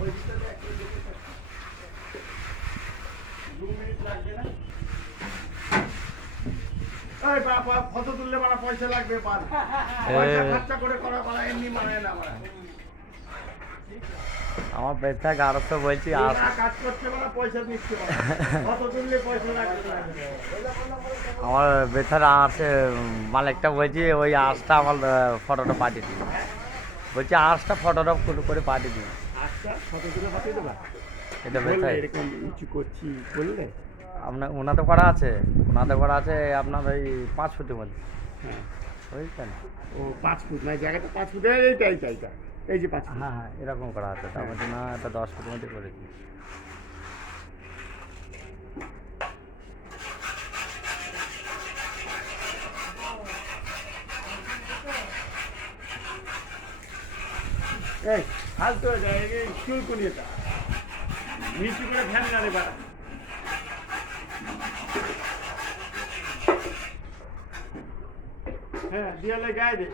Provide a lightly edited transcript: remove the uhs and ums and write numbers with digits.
ওই ভিতরে 2 মিনিট লাগবে না? এই বাবা ফটো তুললে মারা পয়সা লাগবে পার। পয়সা খরচা করে করা মারা এমনি মানে না মারা। আমার বেচা 1100 বলছি আর কাজ করতে মারা পয়সা নিচ্ছে মারা। ফটো তুললে পয়সা লাগবে। আমার বেচার আছে মালিকটা বলছি ওই আর্টসটা আমার ফটোটা পাঠিয়ে দিই, বলছি আর্টসটা ফটোটা করে পাঠিয়ে দিই। আচ্ছা ফটো তুলে পাঠিয়ে দেবা? এটা বেচাই এরকম কিছু করছি বললে? আপনার ওনাতে করা আছে, ওনাতে করা আছে আপনার ওই 5 ফুটে বলছে। হ্যাঁ বুঝছেন? ও 5 ফুট না, জায়গাটা 5 ফুট, এইটা এই যে 5 ফুট। হ্যাঁ হ্যাঁ এরকম করা আছে, তার মধ্যে না এটা 10 ফুটের মধ্যে করেছি। এই ফালতু হয়ে যায়, এই চুলকুনি এটা নিচু করে ফ্যান না রে বাড়া। হ্যাঁ দেয়ালে গায়ে দে।